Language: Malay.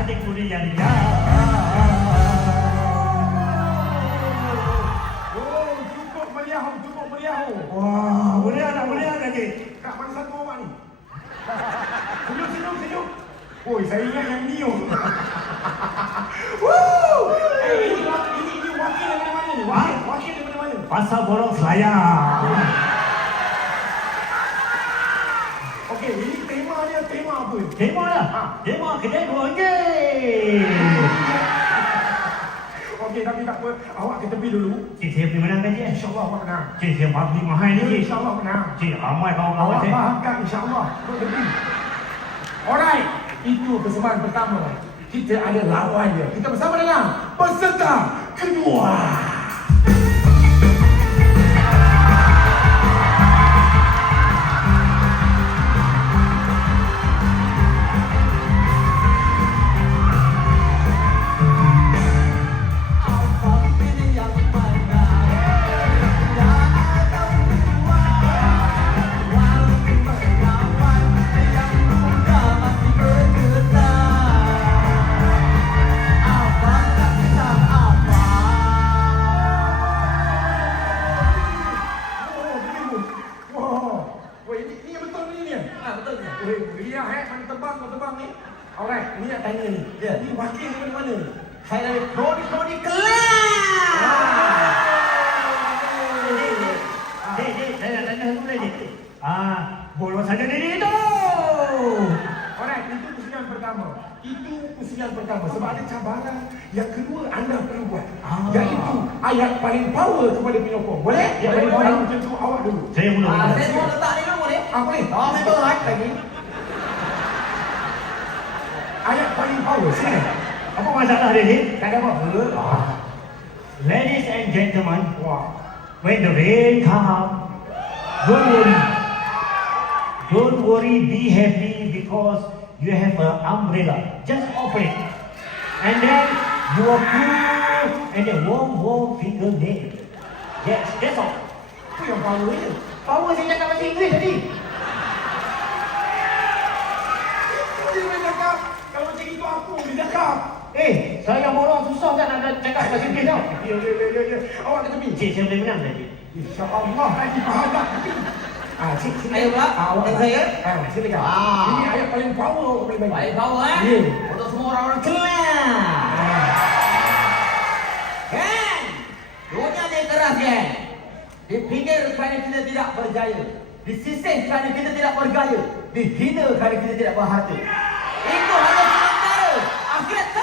hatiku yang riang ah, ah, ah. oh, cukup meriah, cukup meriah Wah, boleh anak, boleh anak ni Kak, mana satu orang? ni? Senyum, senyum, senyum Oh, saya ingat yang ni Woo! Eh, hey, ini, ini, wakil daripada mana ni? Wakil, wakil daripada mana? Pasal borong saya Okey, ini tema dia, tema apa? Tema lah, ha. tema kedai dua Awak ke tepi dulu. Cik, saya boleh menangkan cik. InsyaAllah awak menang. Cik, saya bagi mahal ni cik. InsyaAllah menang. Cik, ramai kawan-kawan Awak cik. fahamkan insyaAllah. Kau tepi. Alright, itu persembahan pertama. Kita ada lawan dia. Kita bersama dengan peserta kedua. Eh, mana tebang, mana tebang ni. Alright, ni nak tanya ni. Ya. Ni wakil daripada mana ni? Saya dari Kroni Kroni Kelas. Cik, cik, saya nak tanya satu boleh cik? Ah, bolos saja diri itu. Alright, itu pusingan pertama. Itu pusingan pertama. Sebab ada cabaran yang kedua anda perlu buat. Ah. Iaitu ayat paling power kepada penyokong. Boleh? Ya, boleh. Kalau macam tu awak dulu. Saya mula. Ah, mula. saya semua letak ni dulu boleh? Ah, boleh? Member hard lagi. Apa masalah dia cik? Tak ada apa-apa. Ah. Ladies and gentlemen, Wah. when the rain come, don't worry. Don't worry, be happy because you have an umbrella. Just open it. And then you are cool and then warm, warm finger nail. Yes, that's all. Apa yang power ni? Power saya cakap bahasa Inggeris tadi. Eh, saya borong susah kan nak cakap bahasa Inggeris tau. Ya, ya, ya, ya, ya. Awak ke tepi. Cik, saya boleh menang tadi. InsyaAllah lagi faham tak? Ah, cik, sini. Ayo, Pak. Ah, awak kata. saya? Ah, silakan. Ah. Ini ayat paling power awak boleh bagi. Baik power eh. Ya. Untuk semua orang-orang kelas. Kan? Dunia ni keras kan? Dipinggir kerana kita tidak berjaya. Disisih kerana kita tidak bergaya. Dihina kerana kita tidak berharta. Itu hanya get that.